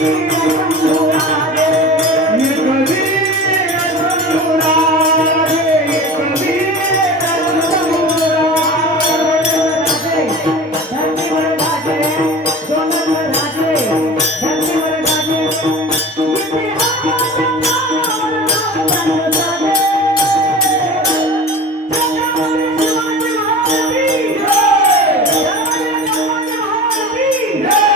Yeah. Amen.